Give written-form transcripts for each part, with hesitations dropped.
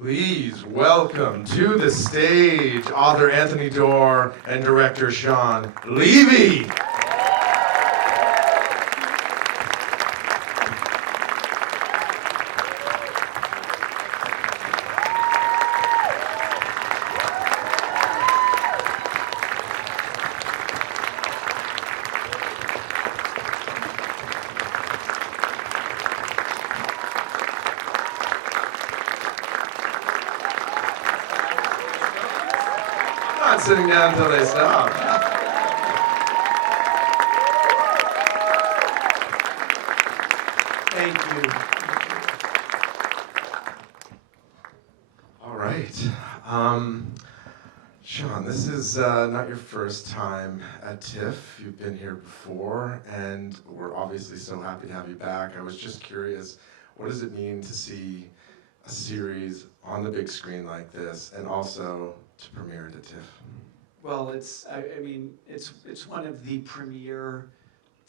Please welcome to the stage author Anthony Doerr and director Shawn Levy. Not sitting down until they stop. Thank you. All right. Shawn, this is not your first time at TIFF. You've been here before, and we're obviously so happy to have you back. I was just curious, what does it mean to see a series on the big screen like this, and also to premiere at TIFF? Well, it's one of the premier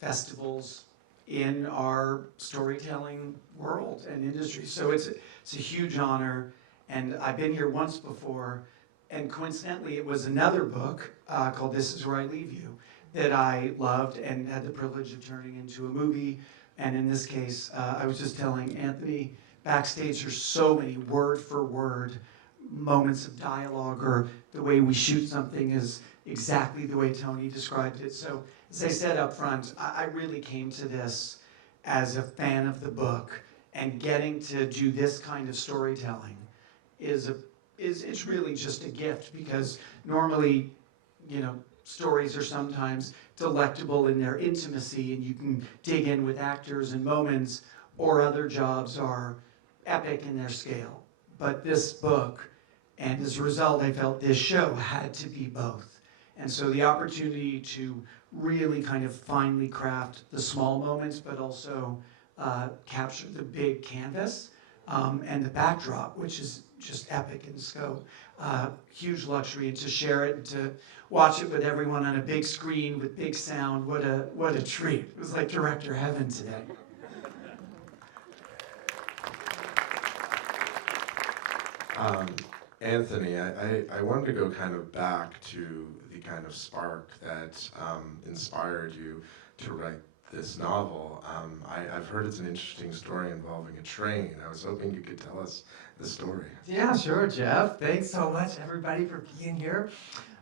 festivals in our storytelling world and industry. So it's a huge honor, and I've been here once before, and coincidentally, it was another book called This Is Where I Leave You that I loved and had the privilege of turning into a movie. And in this case, I was just telling Anthony, backstage there's so many word for word moments of dialogue, or the way we shoot something is exactly the way Tony described it. So as I said up front, I really came to this as a fan of the book, and getting to do this kind of storytelling it's really just a gift, because normally, stories are sometimes delectable in their intimacy and you can dig in with actors and moments, or other jobs are epic in their scale. But this book, and as a result, I felt this show had to be both. And so the opportunity to really kind of finely craft the small moments, but also capture the big canvas and the backdrop, which is just epic in scope. Huge luxury, and to share it and to watch it with everyone on a big screen with big sound, what a treat. It was like director heaven today. Anthony, I wanted to go kind of back to the kind of spark that inspired you to write this novel. I've heard it's an interesting story involving a train. I was hoping you could tell us the story. Yeah, sure, Jeff. Thanks so much, everybody, for being here.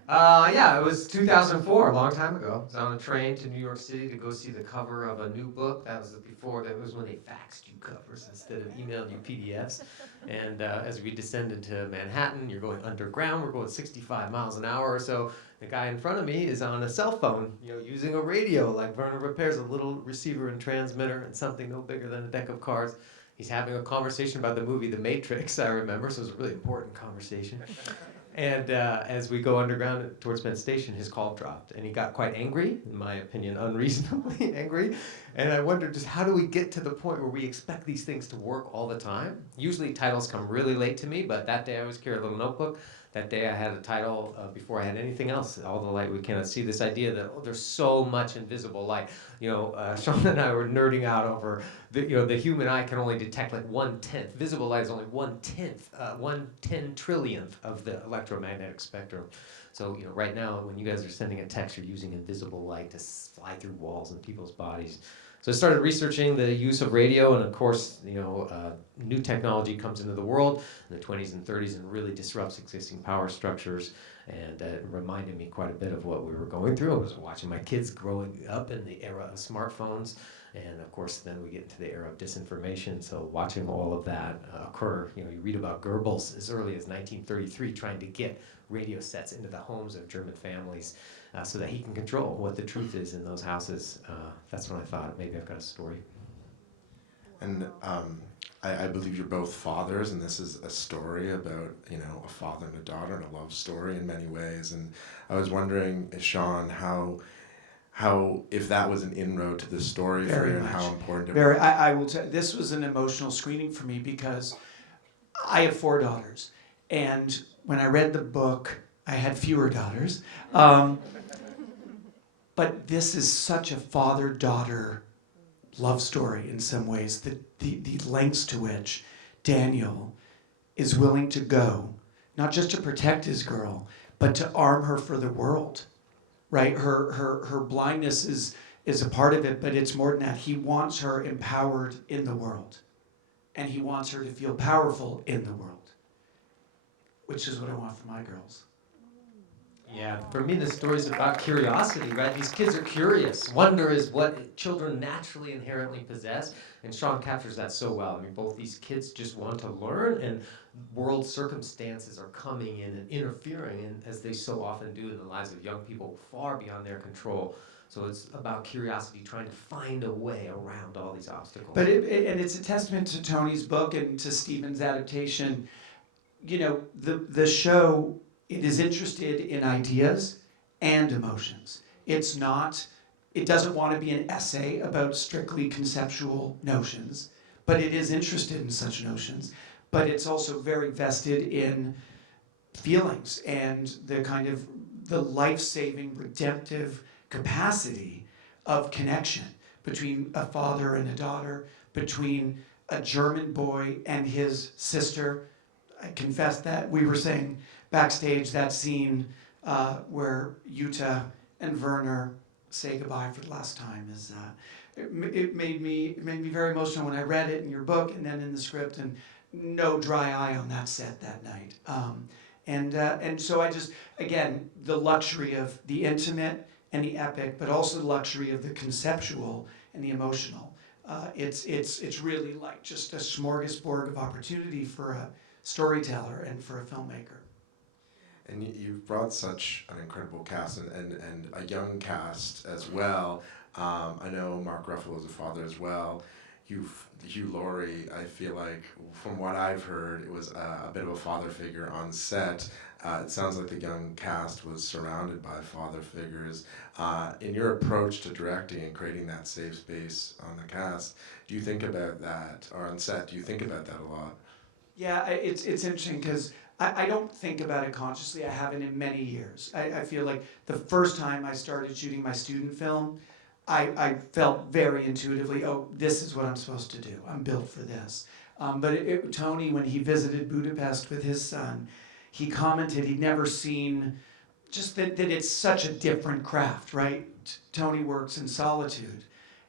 Yeah, it was 2004, a long time ago. I was on a train to New York City to go see the cover of a new book. That was that was when they faxed you covers instead of emailing you PDFs. And as we descended to Manhattan, you're going underground. We're going 65 miles an hour or so. The guy in front of me is on a cell phone, using a radio, like Werner repairs a little receiver and transmitter and something no bigger than a deck of cards. He's having a conversation about the movie The Matrix, I remember, so it was a really important conversation. And as we go underground towards Penn Station, his call dropped, and he got quite angry, in my opinion, unreasonably angry. And I wondered, just how do we get to the point where we expect these things to work all the time? Usually titles come really late to me, but that day I always carry a little notebook. That day I had a title before I had anything else, All the Light We Cannot See, this idea that there's so much invisible light. Shawn and I were nerding out over, the human eye can only detect like 1/10. Visible light is only 1/10, 1/10 trillionth of the electromagnetic spectrum. So, right now when you guys are sending a text, you're using invisible light to fly through walls and people's bodies. So I started researching the use of radio, and of course, new technology comes into the world in the 20s and 30s and really disrupts existing power structures, and it reminded me quite a bit of what we were going through. I was watching my kids growing up in the era of smartphones, and of course then we get into the era of disinformation, so watching all of that occur, you read about Goebbels as early as 1933 trying to get radio sets into the homes of German families, so that he can control what the truth is in those houses. That's when I thought, maybe I've got a story. And I believe you're both fathers, and this is a story about, a father and a daughter, and a love story in many ways. And I was wondering, Shawn, how if that was an inroad to the story for you, and how important it was. I will tell you, this was an emotional screening for me, because I have 4 daughters, and when I read the book, I had fewer daughters. But this is such a father-daughter love story in some ways. The lengths to which Daniel is willing to go, not just to protect his girl, but to arm her for the world, right? Her blindness is a part of it, but it's more than that. He wants her empowered in the world, and he wants her to feel powerful in the world, which is what I want for my girls. Yeah, for me, the story's about curiosity, right? These kids are curious. Wonder is what children naturally, inherently possess, and Shawn captures that so well. I mean, both these kids just want to learn, and world circumstances are coming in and interfering, in, as they so often do in the lives of young people, far beyond their control. So it's about curiosity, trying to find a way around all these obstacles. But and it's a testament to Tony's book and to Stephen's adaptation. You know, the show, it is interested in ideas and emotions. It doesn't want to be an essay about strictly conceptual notions, but it is interested in such notions. But it's also very vested in feelings and the kind of the life-saving, redemptive capacity of connection between a father and a daughter, between a German boy and his sister. I confess that we were saying backstage that scene where Jutta and Werner say goodbye for the last time is it made me very emotional when I read it in your book and then in the script, and no dry eye on that set that night. And so I just, again, the luxury of the intimate and the epic, but also the luxury of the conceptual and the emotional. It's really like just a smorgasbord of opportunity for a storyteller and for a filmmaker. And you've brought such an incredible cast and a young cast as well. I know Mark Ruffalo is a father as well. Hugh, Laurie, I feel like, from what I've heard, it was a bit of a father figure on set. It sounds like the young cast was surrounded by father figures. In your approach to directing and creating that safe space on the cast, do you think about that, or on set, do you think about that a lot? Yeah, it's interesting because I don't think about it consciously. I haven't in many years. I feel like the first time I started shooting my student film, I felt very intuitively, oh, this is what I'm supposed to do. I'm built for this. But Tony, when he visited Budapest with his son, he commented he'd never seen just that it's such a different craft, right? Tony works in solitude,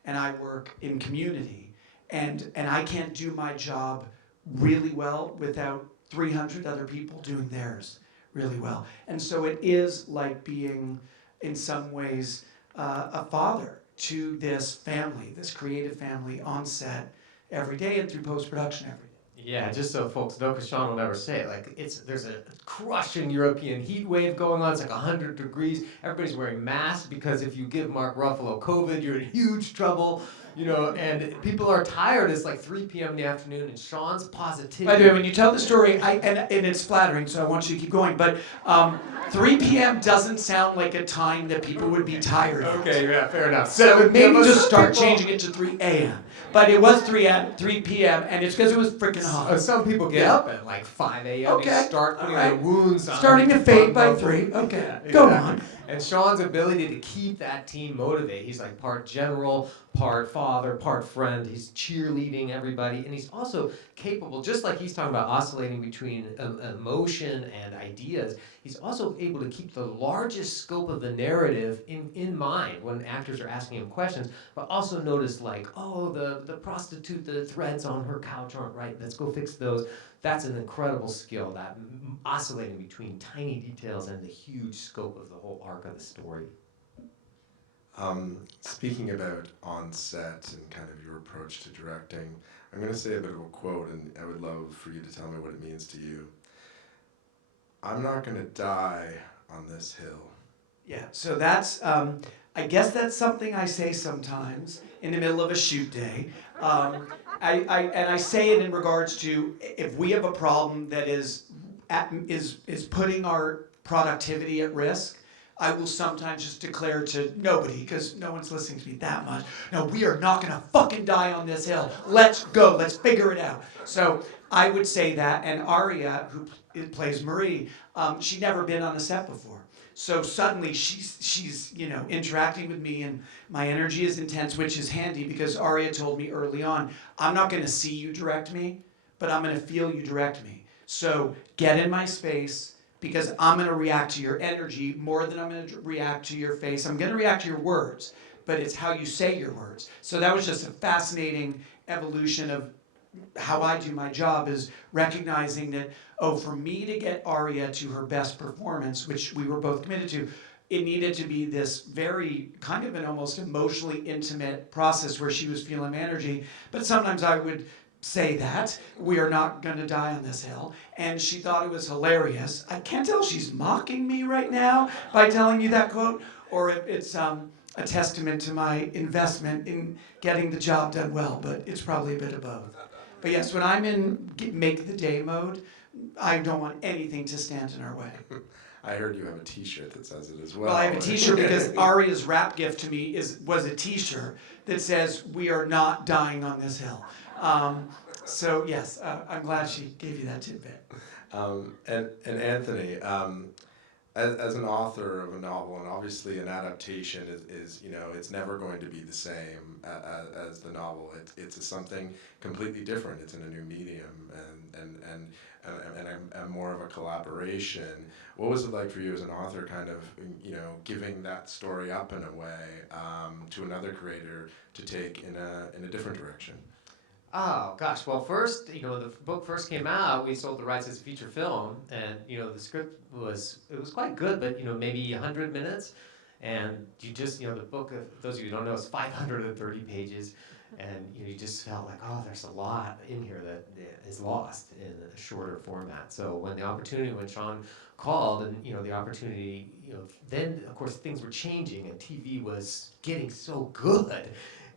and I work in community. And I can't do my job really well without 300 other people doing theirs really well. And so it is like being, in some ways, a father to this family, this creative family on set every day and through post-production every day. Yeah, just so folks know, because Shawn will never say it, like there's a crushing European heat wave going on. It's like 100 degrees. Everybody's wearing masks because if you give Mark Ruffalo COVID, you're in huge trouble. You know, and people are tired. It's like 3 p.m. in the afternoon, and Shawn's positivity. By the way, when you tell the story, and it's flattering, so I want you to keep going, but 3 p.m. doesn't sound like a time that people would be tired at. Okay, yeah, fair enough. So maybe just start people, changing it to 3 a.m. But it was 3 p.m. and it's because it was freaking hot. Some people get up at like 5 a.m. Okay. They start putting their wounds on. Starting to fade by 3. Okay, Yeah, go exactly. on. And Shawn's ability to keep that team motivated. He's like part general, part father, part friend. He's cheerleading everybody. And he's also capable, just like he's talking about oscillating between emotion and ideas, he's also able to keep the largest scope of the narrative in mind when actors are asking him questions, but also notice like, oh, the prostitute, the threads on her couch aren't right. Let's go fix those. That's an incredible skill, that oscillating between tiny details and the huge scope of the whole arc of the story. Speaking about on-set and kind of your approach to directing, I'm going to say a bit of a quote, and I would love for you to tell me what it means to you. I'm not going to die on this hill. Yeah, so that's, I guess that's something I say sometimes in the middle of a shoot day. I say it in regards to if we have a problem that is putting our productivity at risk, I will sometimes just declare to nobody, because no one's listening to me that much, no, we are not gonna fucking die on this hill. Let's go, let's figure it out. So I would say that, and Aria, who plays Marie, she'd never been on a set before. So suddenly she's interacting with me, and my energy is intense, which is handy because Aria told me early on, I'm not gonna see you direct me, but I'm gonna feel you direct me. So get in my space, because I'm going to react to your energy more than I'm going to react to your face. I'm going to react to your words, but it's how you say your words. So that was just a fascinating evolution of how I do my job, is recognizing that, oh, for me to get Aria to her best performance, which we were both committed to, it needed to be this very kind of an almost emotionally intimate process where she was feeling my energy. But sometimes I would say that we are not going to die on this hill, and she thought it was hilarious. I can't tell if she's mocking me right now by telling you that quote, or if it's a testament to my investment in getting the job done well, but it's probably a bit of both. But yes, when I'm in make the day mode, I don't want anything to stand in our way. I heard you have a T-shirt that says it as well. Well, I have a T-shirt because Aria's rap gift to me was a T-shirt that says, "We are not dying on this hill." So yes, I'm glad she gave you that tidbit. And Anthony, as an author of a novel, and obviously an adaptation is it's never going to be the same as the novel. It's something completely different. It's in a new medium and more of a collaboration. What was it like for you as an author, kind of giving that story up in a way to another creator to take in a different direction? Oh gosh, well first, the book first came out, we sold the rights as a feature film, and the script was quite good, but maybe 100 minutes, and you just, the book, those of you who don't know, is 530 pages, and you just felt like, oh, there's a lot in here that is lost in a shorter format. So when Shawn called, and the opportunity, then of course things were changing, and TV was getting so good.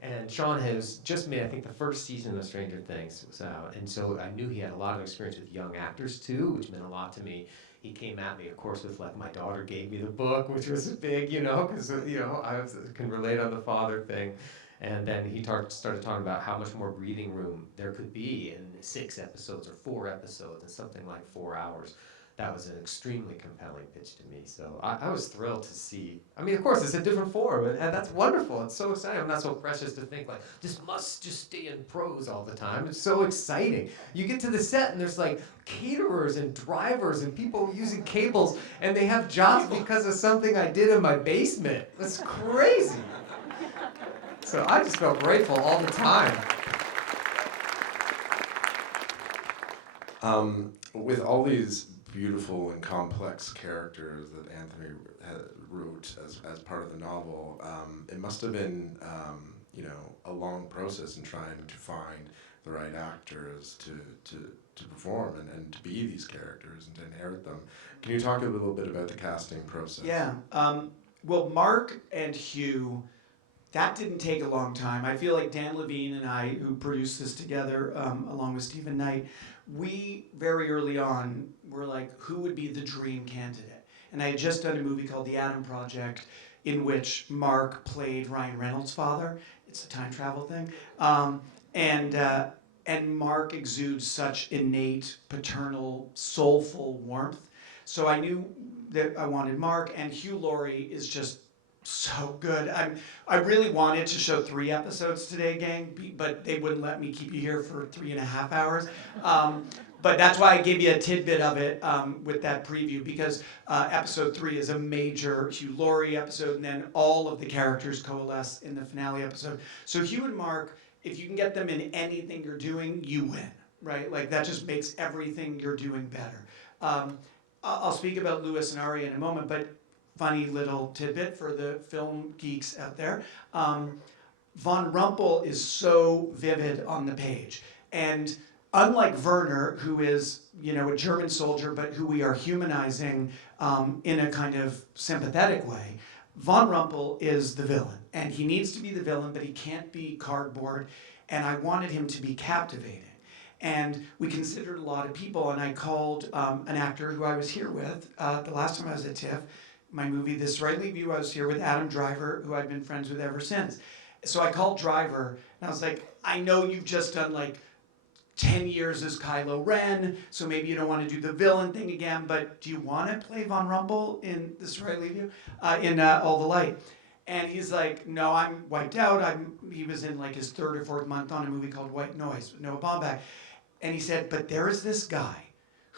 And Shawn has just made, I think, the first season of Stranger Things was out. And so I knew he had a lot of experience with young actors, too, which meant a lot to me. He came at me, of course, with, like, my daughter gave me the book, which was big, because, I can relate on the father thing. And then he started talking about how much more breathing room there could be in 6 episodes or 4 episodes and something like 4 hours. That was an extremely compelling pitch to me. So I was thrilled to see. I mean, of course, it's a different form, and that's wonderful. It's so exciting. I'm not so precious to think, like, this must just stay in prose all the time. It's so exciting. You get to the set, and there's, like, caterers and drivers and people using cables, and they have jobs because of something I did in my basement. That's crazy. So I just felt grateful all the time. With all these beautiful and complex characters that Anthony wrote as part of the novel, it must have been a long process in trying to find the right actors to perform and to be these characters and to inherit them. Can you talk a little bit about the casting process? Yeah. Well, Mark and Hugh, that didn't take a long time. I feel like Dan Levine and I, who produced this together, along with Stephen Knight, we very early on were like, who would be the dream candidate? And I had just done a movie called The Adam Project, in which Mark played Ryan Reynolds' father. It's a time travel thing. And Mark exudes such innate, paternal, soulful warmth. So I knew that I wanted Mark, and Hugh Laurie is just so good. I really wanted to show 3 episodes today, gang, but they wouldn't let me keep you here for 3.5 hours. But that's why I gave you a tidbit of it with that preview, because episode 3 is a major Hugh Laurie episode, and then all of the characters coalesce in the finale episode. So Hugh and Mark, if you can get them in anything you're doing, you win, right? Like, that just makes everything you're doing better. I'll speak about Louis and Aria in a moment, but funny little tidbit for the film geeks out there. Von Rumpel is so vivid on the page. And unlike Werner, who is a German soldier, but who we are humanizing in a kind of sympathetic way, Von Rumpel is the villain. And he needs to be the villain, but he can't be cardboard. And I wanted him to be captivating. And we considered a lot of people, and I called an actor who I was here with the last time I was at TIFF, my movie This Rightly View. I was here with Adam Driver, who I've been friends with ever since. So I called Driver, and I was like, I know you've just done like 10 years as Kylo Ren, so maybe you don't want to do the villain thing again, but do you want to play Von Rumpel in This Rightly View, in All the Light? And he's like, no, I'm wiped out. He was in like his 3rd or 4th month on a movie called White Noise with Noah Baumbach. And he said, but there is this guy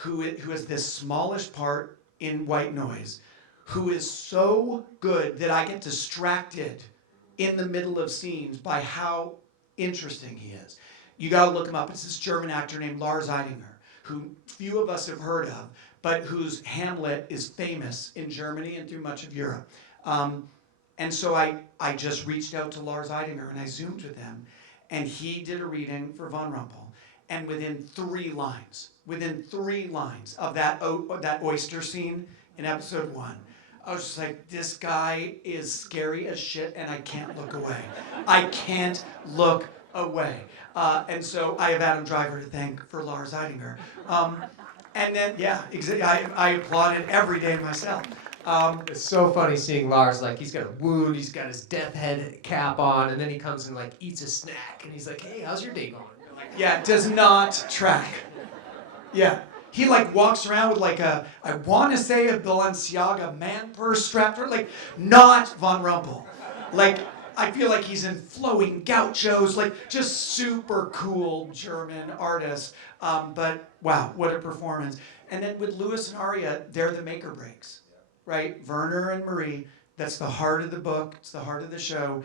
who is this smallish part in white noise, who is so good that I get distracted in the middle of scenes by how interesting he is. You gotta look him up. It's this German actor named Lars Eidinger, who few of us have heard of, but whose Hamlet is famous in Germany and through much of Europe. And so I just reached out to Lars Eidinger and I Zoomed with him, and he did a reading for Von Rumpel. And within 3 lines of that oyster scene in episode 1, I was just like, this guy is scary as shit and I can't look away. I can't look away. And so I have Adam Driver to thank for Lars Eidinger. And then, yeah, exactly. I applauded every day myself. It's so funny seeing Lars, like, he's got a wound, he's got his death head cap on, and then he comes and, like, eats a snack, and he's like, hey, how's your day going? You're like, Yeah, does not track. Yeah. He like walks around with like I want to say a Balenciaga man purse strapped around, like not Von Rumpel. Like, I feel like he's in flowing gauchos, like just super cool German artist. But wow, what a performance. And then with Louis and Aria, they're the make or breaks, right? Werner and Marie, that's the heart of the book, it's the heart of the show.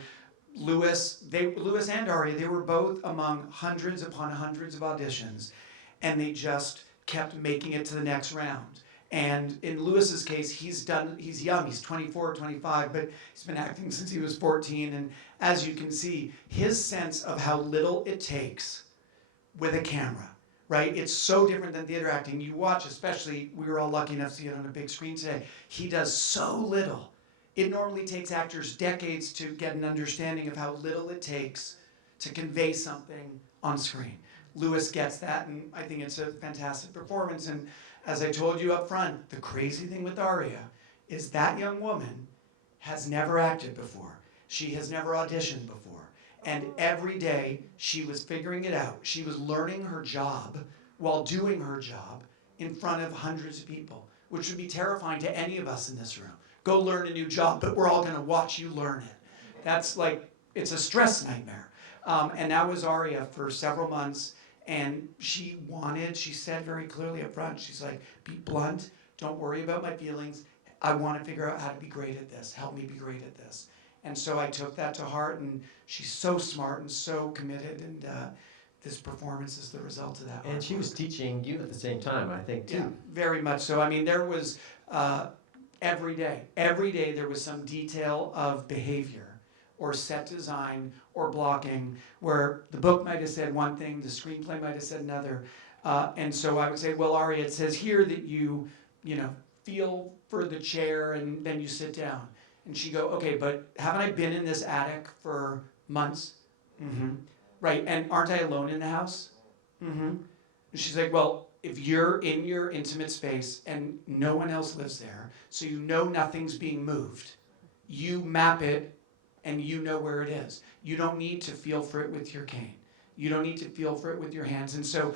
Louis and Aria, they were both among hundreds upon hundreds of auditions, and they just kept making it to the next round. And in Louis's case, he's young, he's 24, 25, but he's been acting since he was 14. And as you can see, his sense of how little it takes with a camera, right? It's so different than theater acting. You watch, especially, we were all lucky enough to see it on a big screen today. He does so little. It normally takes actors decades to get an understanding of how little it takes to convey something on screen. Louis gets that, and I think it's a fantastic performance. And as I told you up front, the crazy thing with Aria is that young woman has never acted before. She has never auditioned before. And every day she was figuring it out. She was learning her job while doing her job in front of hundreds of people, which would be terrifying to any of us in this room. Go learn a new job, but we're all gonna watch you learn it. That's like, it's a stress nightmare. And that was Aria for several months. And she said very clearly up front, she's like, be blunt, don't worry about my feelings. I want to figure out how to be great at this. Help me be great at this. And so I took that to heart, and she's so smart and so committed, and this performance is the result of that. And she was teaching you at the same time, I think, too. Yeah, very much so. I mean, there was every day there was some detail of behavior or set design or blocking where the book might have said one thing, the screenplay might have said another. And so I would say, well, Aria, it says here that you feel for the chair and then you sit down. And she'd go, okay, but haven't I been in this attic for months? Mm-hmm. Right, and aren't I alone in the house? Mm-hmm. And she's like, well, if you're in your intimate space and no one else lives there, so you know nothing's being moved, you map it and you know where it is. You don't need to feel for it with your cane. You don't need to feel for it with your hands. And so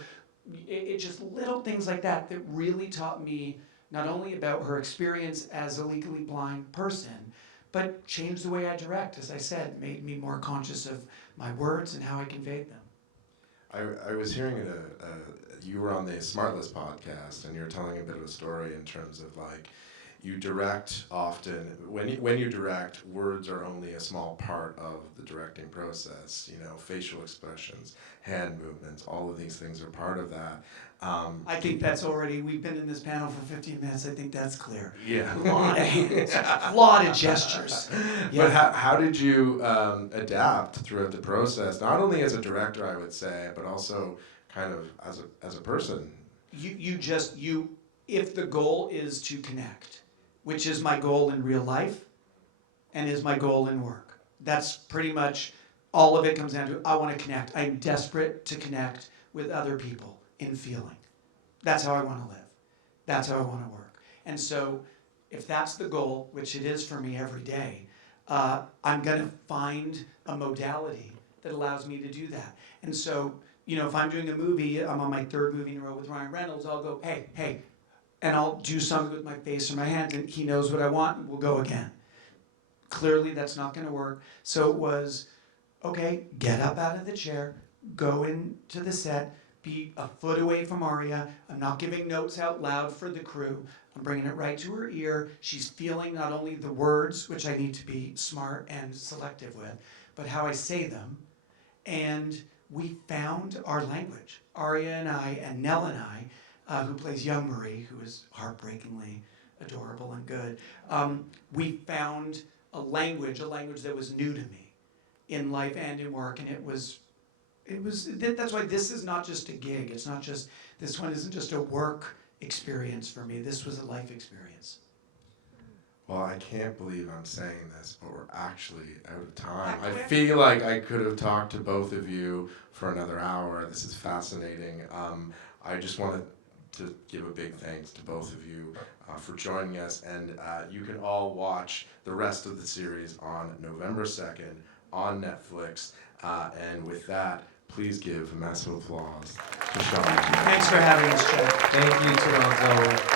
it just little things like that that really taught me not only about her experience as a legally blind person, but changed the way I direct, as I said, made me more conscious of my words and how I conveyed them. I was hearing you were on the Smartless podcast, and you're telling a bit of a story in terms of like, you direct often, when you direct, words are only a small part of the directing process. Facial expressions, hand movements, all of these things are part of that. I think that's already, we've been in this panel for 15 minutes, I think that's clear. Yeah. A lot of hands, a lot of gestures. Yeah. But how did you adapt throughout the process, not only as a director, I would say, but also kind of as a person? If the goal is to connect, which is my goal in real life and is my goal in work. That's pretty much all of it comes down to, I want to connect. I'm desperate to connect with other people in feeling. That's how I want to live. That's how I want to work. And so if that's the goal, which it is for me every day, I'm going to find a modality that allows me to do that. And so, if I'm doing a movie, I'm on my 3rd movie in a row with Ryan Reynolds, I'll go, hey, and I'll do something with my face or my hands, and he knows what I want, and we'll go again. Clearly, that's not going to work. So it was, okay, get up out of the chair, go into the set, be a foot away from Aria. I'm not giving notes out loud for the crew. I'm bringing it right to her ear. She's feeling not only the words, which I need to be smart and selective with, but how I say them. And we found our language. Aria and I, and Nell and I, who plays young Marie, who is heartbreakingly adorable and good, we found a language that was new to me in life and in work, and that's why this is not just a gig. It's not just, this one isn't just a work experience for me. This was a life experience. Well, I can't believe I'm saying this, but we're actually out of time. I feel like I could have talked to both of you for another hour. This is fascinating. I just wanted to give a big thanks to both of you for joining us, and you can all watch the rest of the series on November 2nd on Netflix. And with that, please give a massive applause to Shawn. Thanks for having us, Joe. Thank you, Toronto.